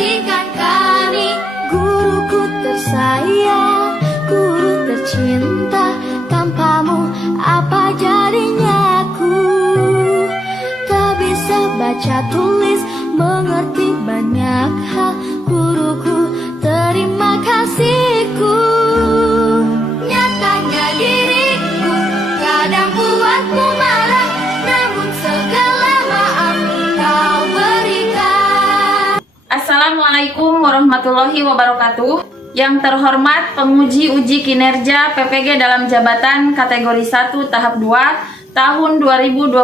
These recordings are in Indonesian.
menghentikan kami. Guruku tersayang, guru tercinta, tanpamu apa jadinya aku? Tak bisa baca tulis, mengerti banyak hal. Guruku, terima kasihku. Nyatanya diriku kadang buatmu marah, namun segala maaf kau berikan. Assalamualaikum warahmatullahi wabarakatuh. Yang terhormat penguji uji kinerja PPG dalam jabatan kategori 1 tahap 2 tahun 2022.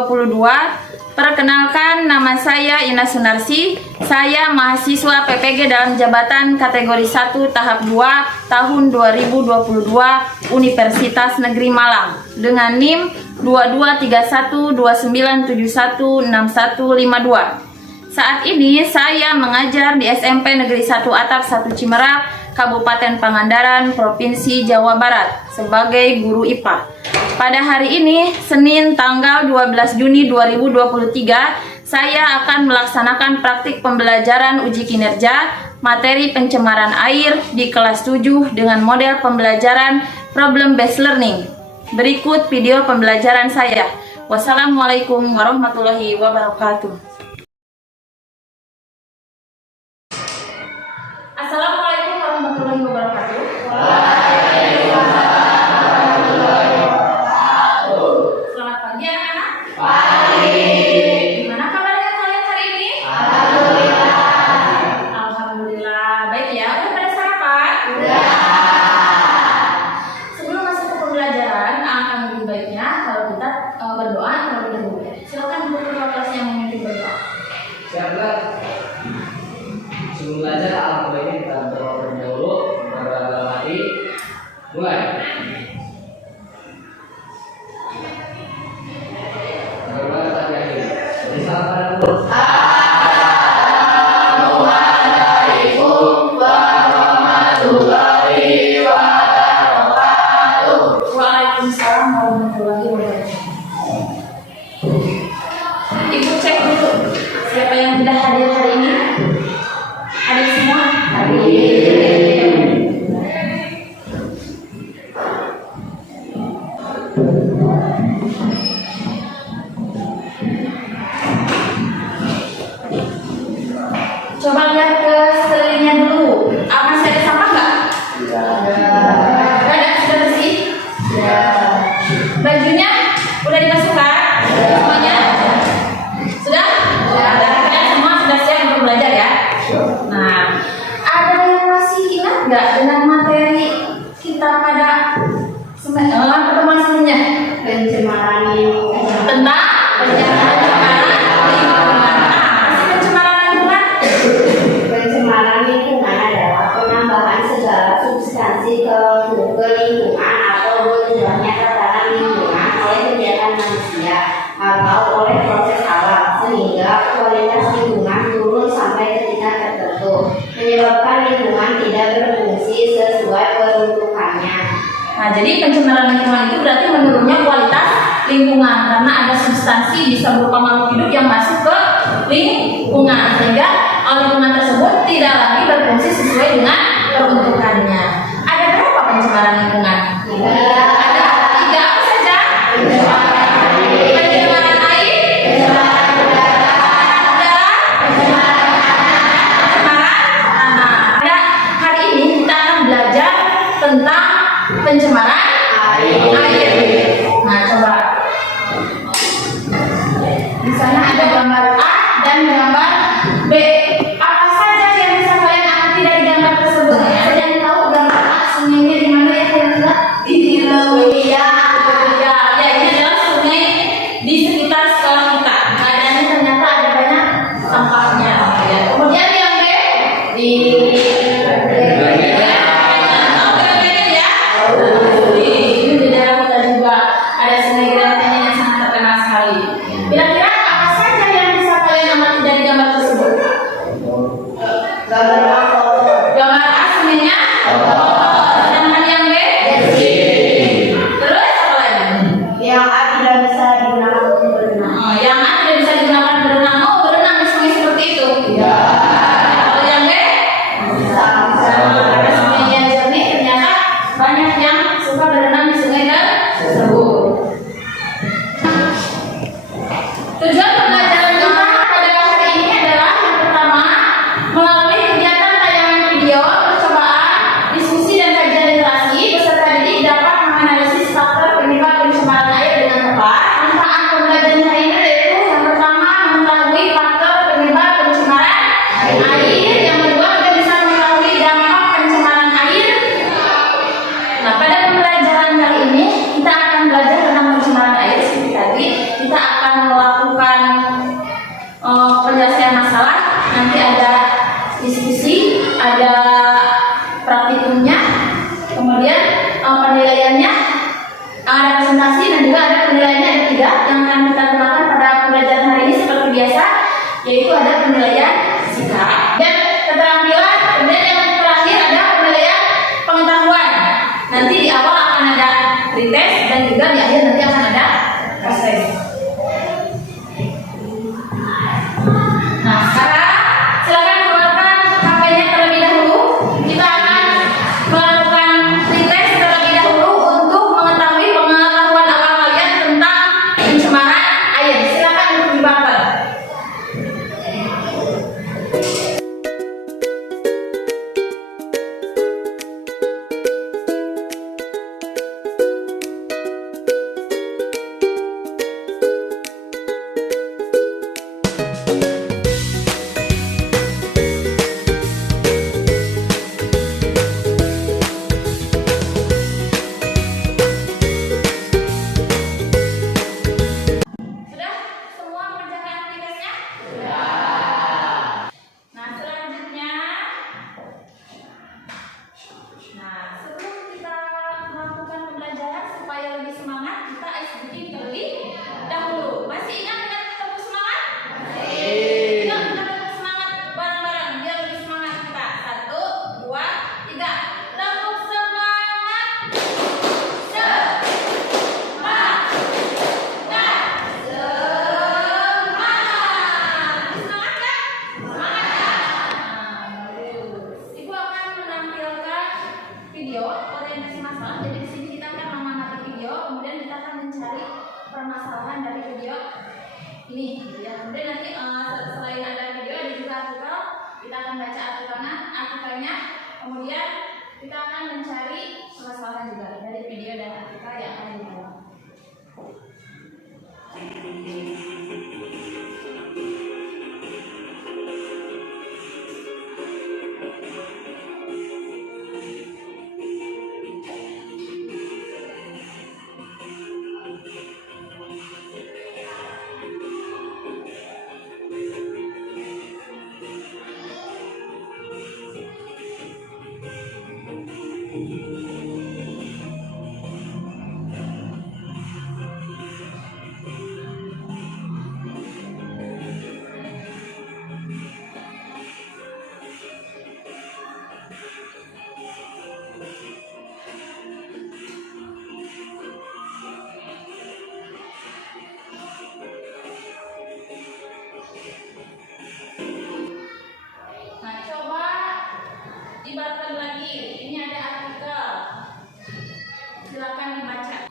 Perkenalkan, nama saya Ina Sunarsi. Saya mahasiswa PPG dalam jabatan kategori 1 tahap 2 tahun 2022 Universitas Negeri Malang dengan NIM 223129716152. Saat ini saya mengajar di SMP Negeri 1 Atap 1 Cimerak, Kabupaten Pangandaran, Provinsi Jawa Barat sebagai guru IPA. Pada hari ini, Senin tanggal 12 Juni 2023, saya akan melaksanakan praktik pembelajaran uji kinerja materi pencemaran air di kelas 7 dengan model pembelajaran problem based learning. Berikut video pembelajaran saya. Wassalamualaikum warahmatullahi wabarakatuh. Assalamualaikum warahmatullahi wabarakatuh. Selamat pagi anak-anak. Gimana kabarnya kalian hari ini? Alhamdulillah. Baik ya. Udah pada sarapan? Udah. Sebelum masuk ke pembelajaran, akan lebih baiknya kalau kita berdoa terlebih dahulu. Silakan untuk ketua kelas yang memimpin berdoa. Siaplah. Sebelum belajar, alangkah baiknya kita berdoa terlebih dahulu. Berdoa dalam hati. Mulai. Berdoa tak akhir. Jadi salam pada guru. Assalamualaikum warahmatullahi wabarakatuh. Waalaikumsalam warahmatullahi wabarakatuh. Ibu cek dulu siapa yang tidak hadir hari ini. Hadir semua? Hadir. Coba lihat ke sekelilingnya dulu. Masih ada sampah nggak? Ada, sudah bersih? Bajunya udah dimasukkan? Semuanya? Sudah? Kalian semua sudah siap untuk belajar ya? Nah, ada yang masih ingat nggak dengan materi kita pada pertemuan sebelumnya? Pencemaran lingkungan. Tentang pencemaran lingkungan. Masih pencemaran lingkungan? Pencemaran lingkungan adalah penambahan segala substansi ke lingkungan atau berubahnya tatanan lingkungan oleh kegiatan manusia atau oleh proses alam sehingga kualitas lingkungan turun sampai ke tingkat tertentu, menyebabkan lingkungan tidak berfungsi sesuai peruntukannya. Nah, jadi pencemaran lingkungan itu berarti menurunnya kualitas lingkungan karena ada substansi bisa berupa makhluk hidup yang masuk ke lingkungan sehingga lingkungan tersebut tidak lagi berfungsi sesuai dengan peruntukannya. Ada berapa pencemaran lingkungan? Ada 3 apa saja? Pencemaran air, pencemaran udara, pencemaran tanah. Hari ini kita akan belajar tentang pencemaran air. Nah, coba. Di sana ada gambar A dan gambar B. Apa saja yang bisa kalian amati dari gambar tersebut? Ada yang tahu gambar A sungainya di mana ya kira-kira? Di Leuwia. Ya, ini adalah sungai di sekitar sekolah kita. Keadaannya ternyata ada banyak sampahnya. Ya. Kemudian yang B di ini di daerah kita juga ada sungai Geranten yang sangat terkenal sekali. Kira-kira apa saja yang bisa kalian amati dari gambar tersebut? Gambar A. Gambar A sungainya sedangkan yang B terus apa lagi? Yang A tidak bisa digunakan untuk berenang. Yang permasalahan dari video ini gitu ya. Kemudian nanti selain ada video ada juga artikel, kita akan baca artikelnya, kemudian kita akan mencari permasalahan juga dari video dan artikel yang akan dibuat. Nah, coba dibaca lagi. Ini ada artikel. Silakan dibaca.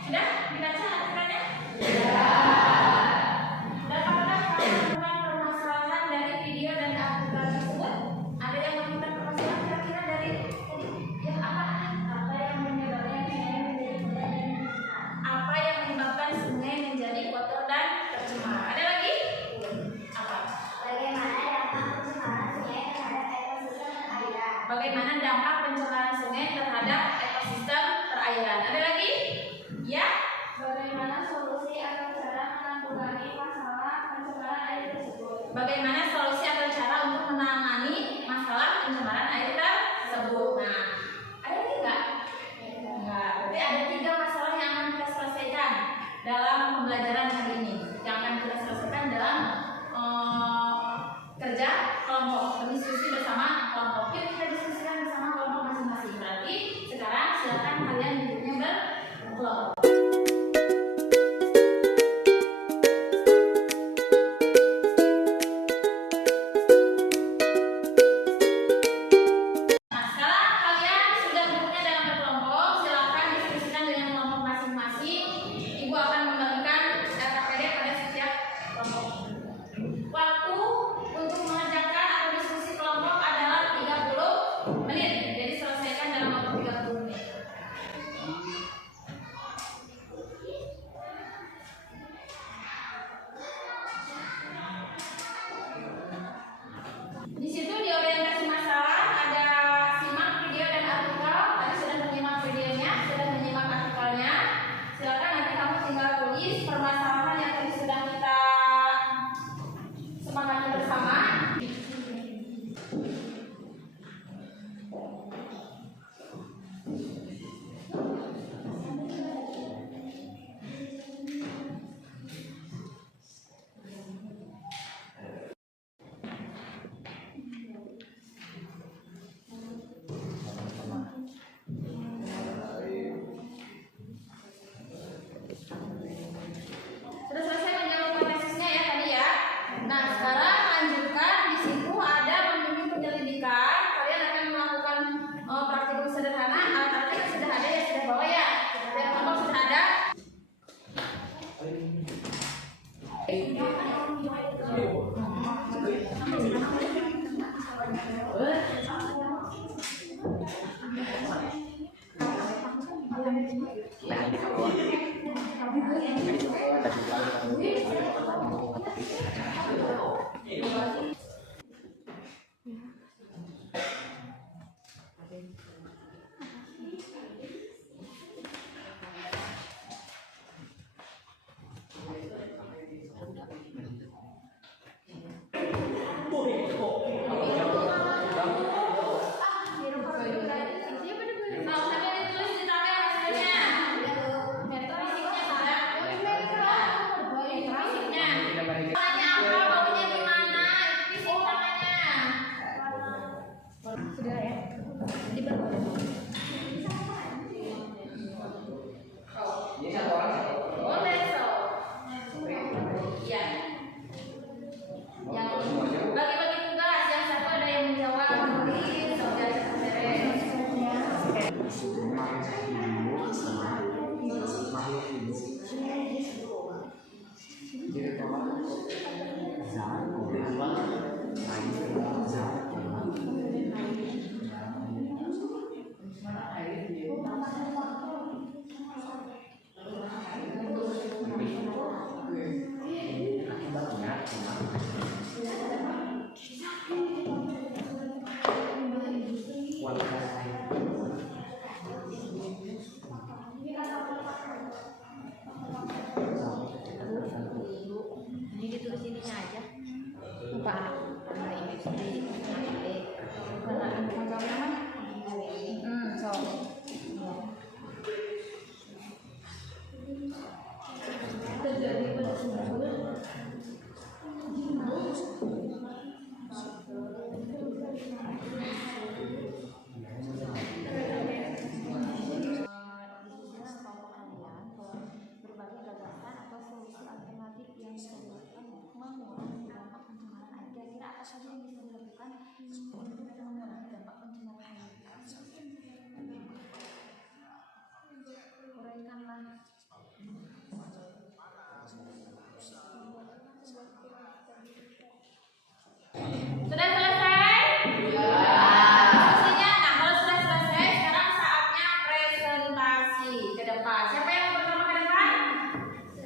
Sudah dibaca artikelnya? Dapatkah kalian menemukan permasalahan dari video dan artikel tersebut? Ada yang menemukan permasalahan kira-kira dari yang apa yang menyebabkan sungai menjadi kotor dan tercemar? Ada lagi? Apa? Bagaimana dampak pencemaran sungai terhadap ekosistem perairan? Bagaimana dampak pencemaran sungai terhadap ekosistem perairan? Ada lagi? Ya? Bagaimana solusi atau cara menanggulangi masalah pencemaran air tersebut? Bagaimana solusi atau cara untuk menangani masalah pencemaran air tersebut? Nah, ada lagi nggak? Enggak. Berarti ada 3 masalah yang akan kita selesaikan dalam pembelajaran hari ini. Yang akan kita selesaikan dalam kerja kelompok, berdiskusi bersama kelompok. Yuk kita diskusikan bersama kelompok masing-masing. Berarti sekarang silakan kalian duduknya berkelompok. Nah, sekarang kalian sudah duduknya dalam berkelompok, silakan diskusikan dengan kelompok masing-masing. Ibu akan membagikan RKPD pada setiap kelompok. Waktu untuk mengerjakan atau diskusi kelompok adalah 30 menit. Jadi selesaikan dalam waktu 30 menit. Di situ di orientasi masalah ada simak video dan artikel. Tadi sudah menyimak videonya, sudah menyimak artikelnya. Silakan nanti kamu tinggal tulis permasalahan yang tadi sudah kita sepakati bersama. Sudah selesai menjawab tesisnya ya tadi ya. Nah, sekarang lanjutkan. Di situ ada membimbing penyelidikan. Kalian akan melakukan praktikum sederhana. Alat-alatnya yang sudah ada ya sudah bawa ya. Dan kelompok sudah ada. Pak karena industri balik Karena ibu jawabnya mah. So. Terjadi pada sumber. Berbagai gagasan atau solusi alternatif yang bisa dilakukan mengurangi dampak pencemaran air. Kira-kira apa saja yang bisa dilakukan untuk mengurangi dampak pencemaran air? Uraikanlah. Sudah selesai? Diskusinya. Nah, kalau sudah selesai, sekarang saatnya presentasi ke depan. Siapa yang pertama ke depan?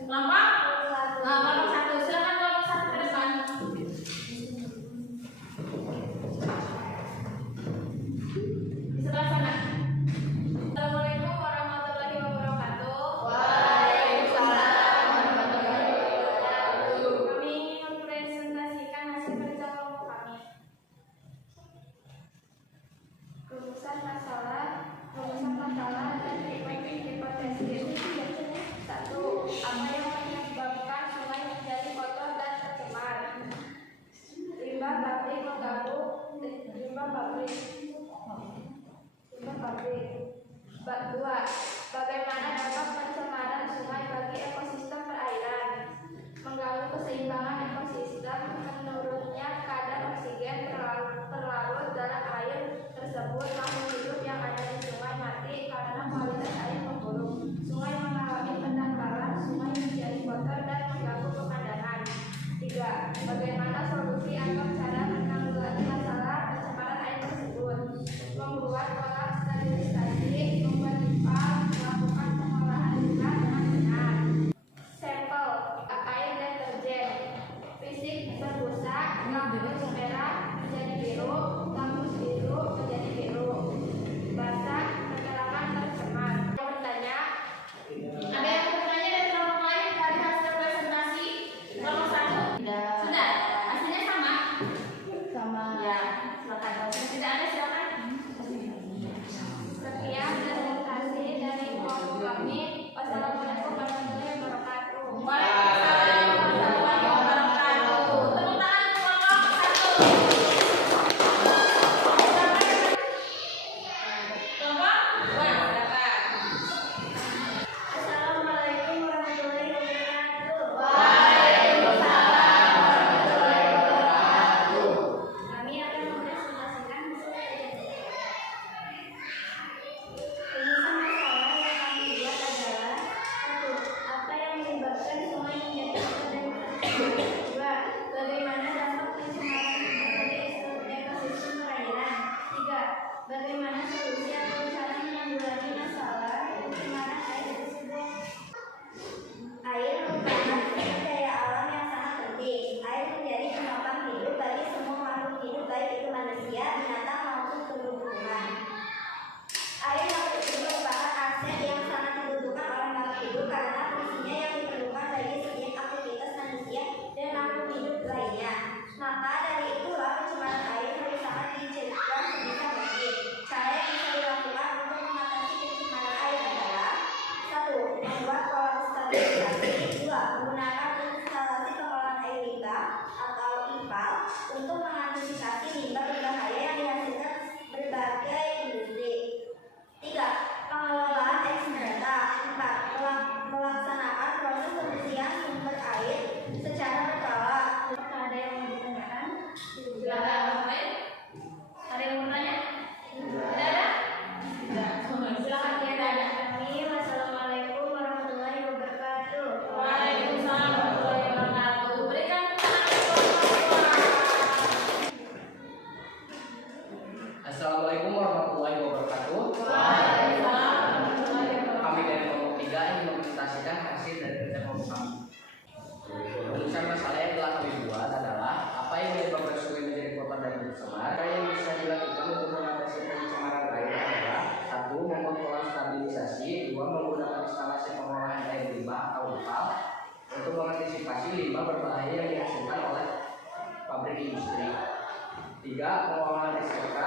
Kelompok? Kelompok 1. Silakan kelompok 1 ke depan. Di sebelah sana. Assalamualaikum warahmatullahi wabarakatuh. Kami ingin mempresentasikan hasil kerja kelompok kami. Rumusan masalah dan hipotesis. 1. Apa yang menyebabkan sungai menjadi kotor dan tercemar? Limbah pabrik mengganggu limbah pabrik. 2. Bagaimana dampak pencemaran sungai bagi ekosistem perairan? Mengganggu keseimbangan ekosistem, menurunnya kadar oksigen terlarut dalam air tersebut, makhluk hidup yang ada di sungai mati karena kualitas air memburuk. Sungai mengalami pendangkalan, sungai menjadi kotor dan mengganggu pemandangan. 3. Bagaimana solusi atau cara menanggulangi masalah pencemaran air tersebut? Membuat kolam sterilisasi, membuat ipal, melakukan pengolahan limbah dengan benar. Sampel air deterjen, fisik berbusa, kampus merah menjadi biru, kampus biru menjadi biru. Basah, kedalaman tercemar. Yang bertanya? Ada yang bertanya dari kelompok lain dari hasil presentasi kelompok 1? Sudah. Hasilnya sama? sama Ya, silakan. Tidak ada, silakan. Sekian presentasi dari kelompok kami. Wassalamualaikum warahmatullahi wabarakatuh. Waalaikumsalam warahmatullahi wabarakatuh. Tepuk tangan kelompok 1. Kelompok 2, silakan. Assalamualaikum warahmatullahi wabarakatuh. Kami akan mempresentasikan hasil rumusan masalah yang kami buat adalah 1. Apa yang menyebabkan sungai menjadi kotor dan tercemar? 2. Bagaimana dampak pencemaran bagi ekosistem perairan? 3. Bagaimana solusi atau cara menanggulangi masalah pencemaran air tersebut? Air merupakan sumber daya alam yang sangat penting. Air menjadi penopang hidup bagi semua makhluk hidup, baik itu manusia, binatang maupun tumbuh-tumbuhan. Air merupakan aset yang sangat dibutuhkan oleh makhluk hidup karena fungsinya yang diperlukan bagi setiap aktivitas manusia dan makhluk hidup lainnya. Maka dari itulah pencemaran air harus sangat dicegah sebisa mungkin. Cara yang bisa dilakukan untuk mengatasi pencemaran air adalah 1. Membuat kolam sterilisasi. 2. Menggunakan instalasi pengolahan air limbah atau IPAL untuk mengantisipasi limbah berbahaya yang dihasilkan berbagai industri. 3. Pengelolaan ex-merata. 4. Melaksanakan proses pembersihan sumber air secara berkala. Apakah ada yang mau ditanyakan? Silakan kelompok lain. Ada yang mau bertanya? Tidak ada? Silakan dia ada. Kami, wassalamualaikum warahmatullahi wabarakatuh. Waalaikumsalam warahmatullahi wabarakatuh. Berikan tepuk tangan kelompok 2. Assalamualaikum warahmatullahi wabarakatuh. Waalaikumsalam warahmatullahi wabarakatuh. Kami dari kelompok 3 ingin mempresentasikan hasil dari kerja kelompok kami. Rumusan masalah yang telah kami buat adalah apa yang menyebabkan sungai menjadi kotor dan tercemar. Apa yang bisa dilakukan untuk mengatasi pencemaran air adalah 1. Membuat kolam stabilisasi. 2. Menggunakan instalasi pengolahan air limbah atau IPAL untuk mengantisipasi limbah berbahaya yang dihasilkan oleh pabrik di industri. 3. Pengelolaan SMK.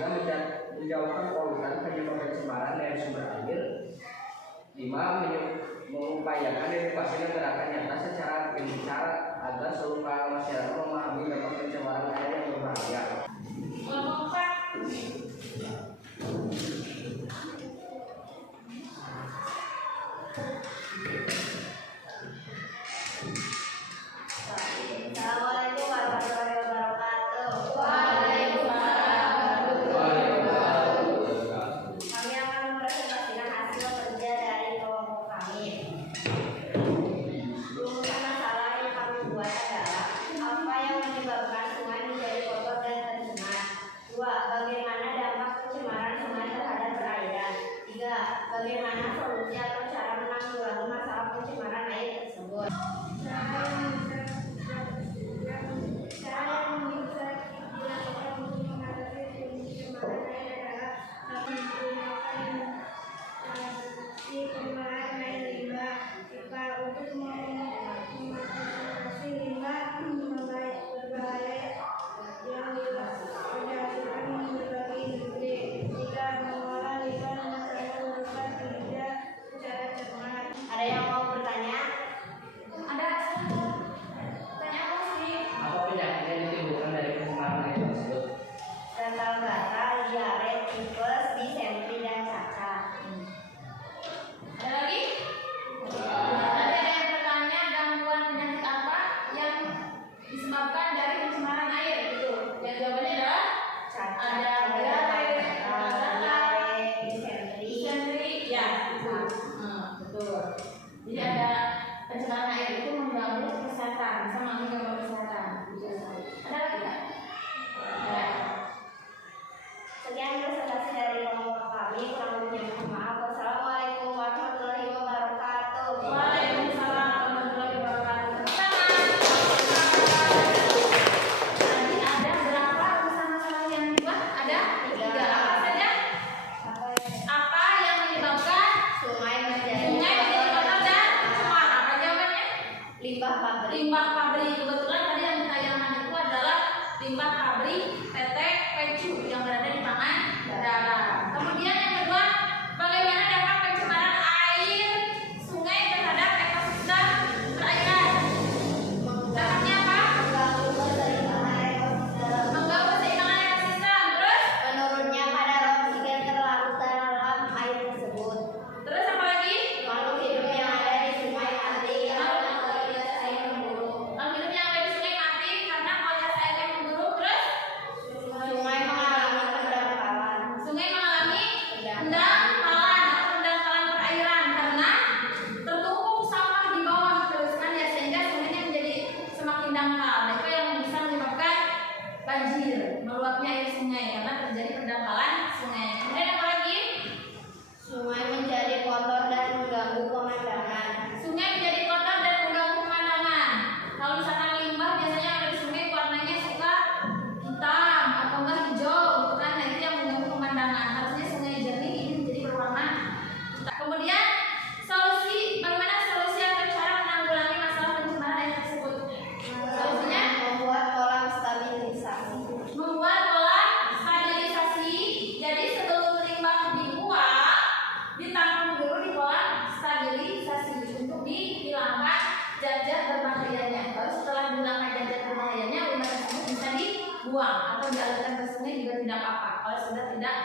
3. Menjauhkan polutan penyebab pencemaran dari sumber air. 5. Mengupayakan edukasi dan gerakan nyata secara berbicara agar seluruh kalangan masyarakat memahami dampak pencemaran air yang berbahaya. Assalamualaikum warahmatullahi wabarakatuh. Kami akan mempresentasikan hasil kerja dari kelompok kami. Rumusan masalah yang kami buat adalah apa yang menyebabkan sungai menjadi kotor dan tercemar. 2. Bagaimana dampak pencemaran sungai terhadap perairan. 3. Bagaimana solusi atau cara menanggulangi masalah pencemaran air tersebut. Cara yang bisa dilakukan untuk mengatasi pencemaran air adalah menggunakan si pengolahan air limbah IPA untuk mengatasi limbah berbahaya yang dihasilkan berbagai industri. 3. Mengolah limbah rumah tangga berupa kerja secara cermat. Ada yang mau bertanya? Ada tanya apa sih? Apa penyakit yang ditimbulkan dari pencemaran air tersebut? Gatal-gatal, diare, tipes, disentri, dan cacar. Ada lagi? Tadi ada yang bertanya gangguan penyakit apa yang disebabkan dari pencemaran air gitu. Ya jawabannya adalah ada diare, disentri. disentri, ya itu. Betul. Jadi ada pencemaran air itu mengganggu kesehatan, sama mengganggu kesehatan. Ada lagi nggak? Ada. Sekian presentasi dari kelompok kami. Kurang lebihnya mohon maaf. Wassalamualaikum warahmatullahi wabarakatuh. Waalaikumsalam warahmatullahi wabarakatuh. Tadi ada berapa masalah yang dibuat? Ada 3. Apa saja? Apa yang menyebabkan Sungai menjadi sungai menjadi kotor dan cemar? Apa jawabannya? limbah pabrik. Limbah pabrik. Kebetulan tadi yang ditayangan itu adalah limbah pabrik PT Pecu yang berada di Pangandaran. Kemudian yang kedua, bagaimana dampak pencemaran air sungai terhadap ekosistem perairan? Dampaknya apa? Mengganggu keseimbangan ekosistem. Mengganggu keseimbangan ekosistem. Terus, Menurunnya kadar oksigen terlarut dalam air tersebut. terus apa lagi? Makhluk hidup yang ada di sungai mati karena kualitas air memburuk. Makhluk hidup yang ada di sungai mati karena kualitas airnya memburuk. Terus, Sungai mengalami pendangkalan. sungai mengalami pendangkalan atau pendangkalan perairan karena tertumpuk sampah di bawah terus kan ya, sehingga sungainya menjadi semakin dangkal. Nah, itu yang bisa menyebabkan banjir, meluapnya air sungai karena terjadi pendangkalan sungai. Kemudian apa lagi? Sungai menjadi kotor dan mengganggu pemandangan. Sungai menjadi kotor dan mengganggu pemandangan. Kalau misalkan limbah biasanya ada di sungai warnanya suka hitam atau enggak hijau gitu kan. Nah, itu yang mengganggu pemandangan. Harusnya sungai jernih ini menjadi berwarna hitam. Kemudian bagaimana solusi atau cara menanggulangi masalah pencemaran air tersebut? Solusinya Membuat kolam stabilisasi. membuat kolam stabilisasi. Jadi sebelum limbah dibuang, ditampung dulu di kolam stabilisasi untuk dihilangkan zat-zat berbahayanya. Lalu setelah dihilangkan zat-zat berbahayanya, limbah tersebut bisa dibuang atau dialirkan ke sungai juga tidak apa-apa kalau sudah tidak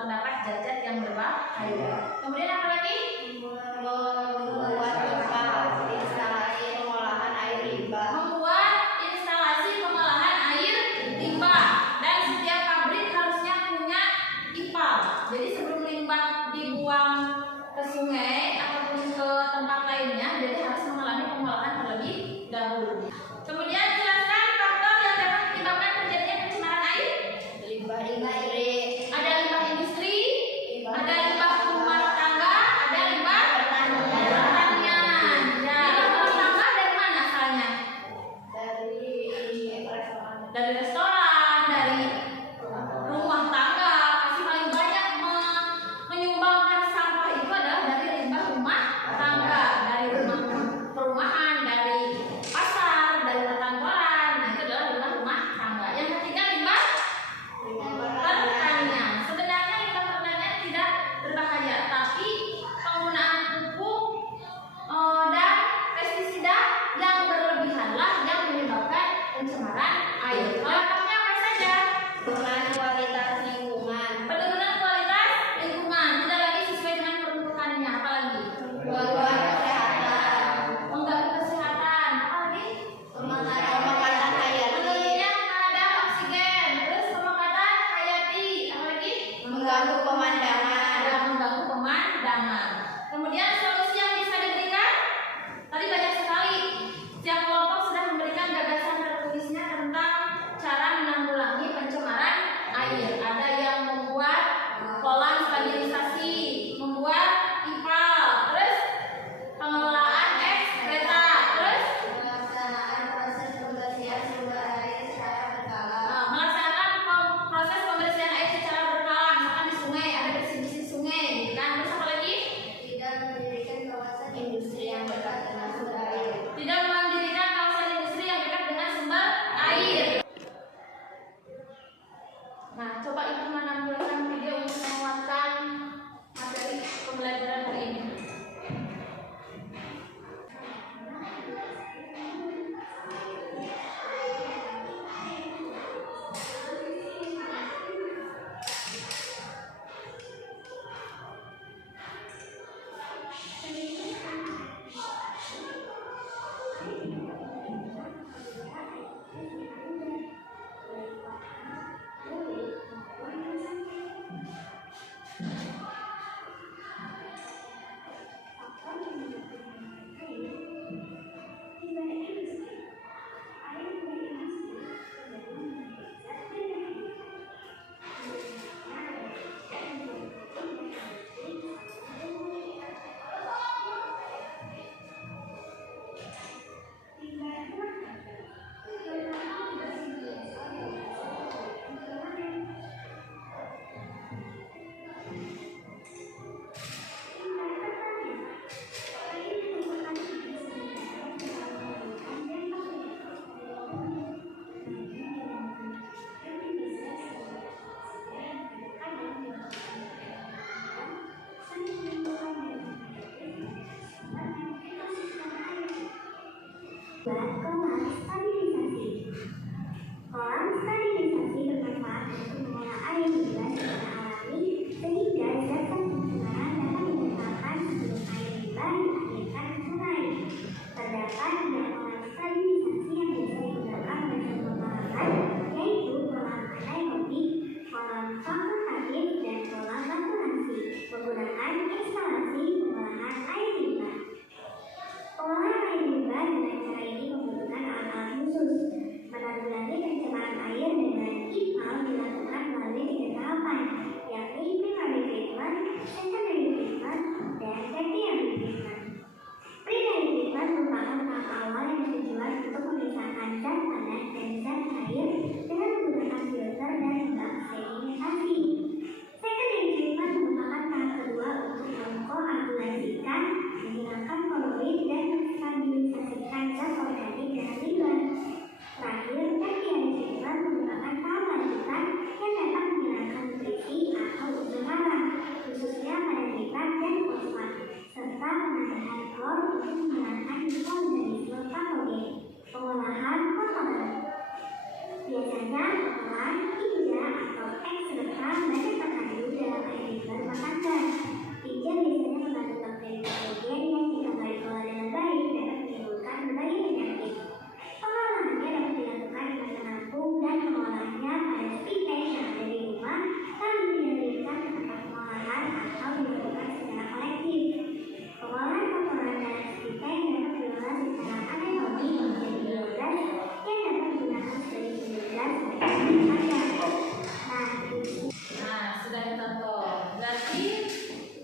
terdapat zat-zat yang berbahaya. Kemudian apa lagi? Membuat instalasi pengolahan air limbah. Membuat instalasi pengolahan air limbah, dan setiap pabrik harusnya punya IPAL. Jadi sebelum limbah dibuang ke sungai ataupun ke tempat lainnya, jadi harus mengalami pengolahan terlebih dahulu. Kemudian jelaskan faktor yang dapat menyebabkan terjadinya pencemaran air. Limbah industri. Ada limbah industri, ada limbah rumah tangga, ada limbah pertanian. Ya, limbah rumah tangga dari mana asalnya? Dari restoran, dari rumah tangga. Pasti paling banyak menyumbangkan sampah itu adalah dari limbah rumah tangga, dari rumah perumahan, dari pasar, dari perkantoran. Nah, itu adalah limbah rumah air. Nah, coba Ibu menampilkan video untuk menguatkan materi pembelajaran hari ini. Kolam stabilisasi. Kolam stabilisasi bermanfaat untuk mengolah air limbah secara alami sehingga zat-zat pencemaran dapat diletakkan sebelum air limbah dialirkan ke sungai. Terdapat tiga kolam stabilisasi yang biasa digunakan oleh semua pengolahan, yaitu kolam anaerobik, kolam fakultatif, dan kolam saturasi menggunakan instalasi pengolahan air limbah. Pengolahan air limbah dengan cara ini membutuhkan alat-alat khusus. Menanggulangi pencemaran air dengan IPAL dilakukan melalui 3 tahapan, yakni primary treatment, secondary treatment, dan tertiary treatment. Primary treatment merupakan tahap awal yang bertujuan untuk memisahkan zat padat dan zat air dengan menggunakan filter dan bak sedimentasi. Secondary treatment merupakan tahap kedua untuk mengkoagulasikan, menghilangkan poluit dan menstabilisasikan zat organik dalam limbah. Terakhir, tertiary treatment merupakan tahap lanjutan yang dapat menghilangkan nutrisi atau unsur hara, khususnya pada nitrat dan fosfat, serta penambahan klor untuk menghilangkan mikroorganisme patogen. Pengolahan kotoran. Biasanya kotoran, tinja, atau ekstreta banyak terkandung dalam air limbah rumah tangga. Tinja biasanya mengandung bakteri patogen yang jika tidak dikelola dengan baik dapat menimbulkan berbagai penyakit. Pengolahannya dapat dilakukan dengan menampung dan mengolahnya pada spikai yang ada di rumah, lalu dialirkan ke tempat pengolahan atau dilakukan secara kolektif. Pengolahan kotoran dalam spikai dapat diolah secara anaerobik menjadi biogas yang dapat digunakan sebagai biogas bagi rumah tangga. Nah, sudah ditonton. Berarti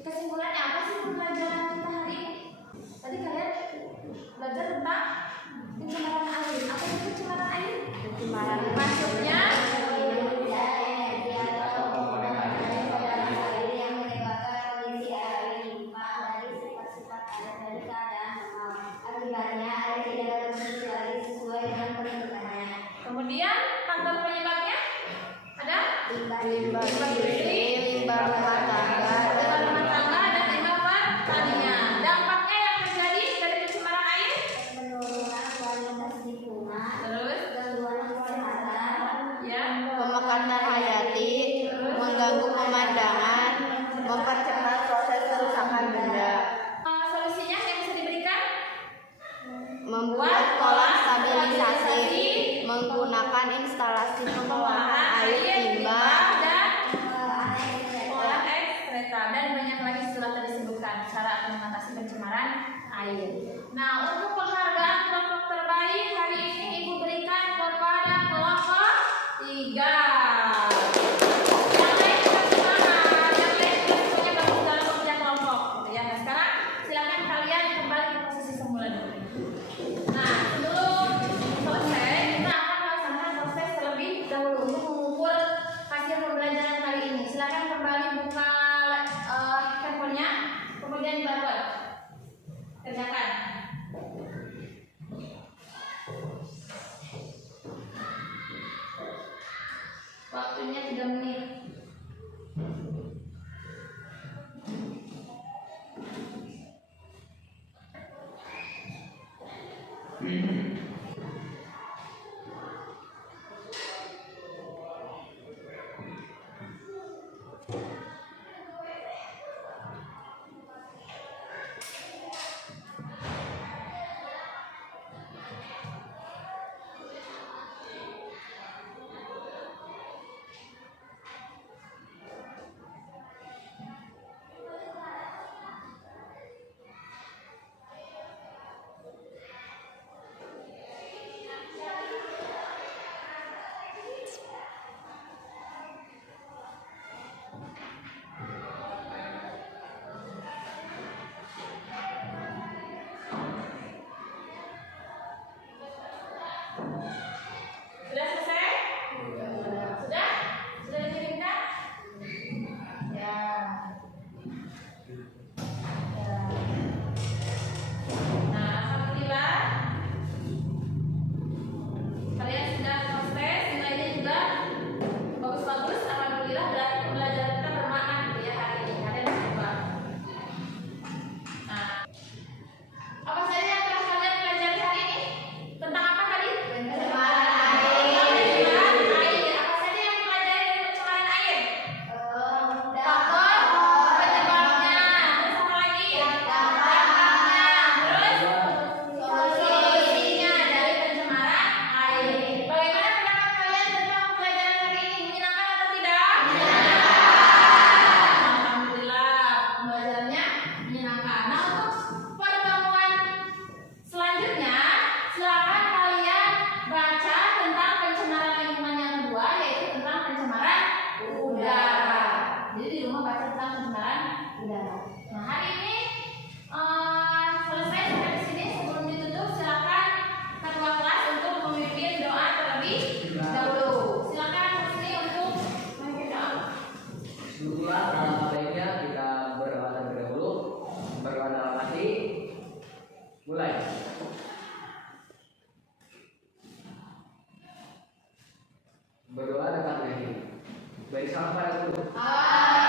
kesimpulannya apa sih pembelajaran kita hari ini? Tadi kalian belajar tentang pencemaran air. Apa itu pencemaran air? Pencemaran maksudnya kemudian faktor penyebabnya ada limbah rumah tangga dan limbah pertanian. Dampaknya yang terjadi dari pencemaran air Penurunan kualitas lingkungan, terus gangguan kesehatan, ya Pemekaran hayati, mengganggu pemandangan, mempercepat proses kerusakan benda, solusinya yang bisa diberikan membuat kolam stabilisasi, menggunakan instalasi pengolahan air limbah, dan pengolahan air kolam ekstreta, dan banyak lagi sudah disebutkan cara mengatasi pencemaran air. Nah, untuk penghargaan kelompok terbaik hari ini Ibu berikan kepada kelompok 3. Yang lain juga semangat, yang lain juga semuanya bagus dalam bekerja kelompok, gitu ya. Nah, sekarang silakan kalian kembali ke posisi semula dulu. Nah, sebelum selesai kita akan melaksanakan proses terlebih dahulu untuk mengukur Berdoa dekat leher. Beri salam pada guru. Amin.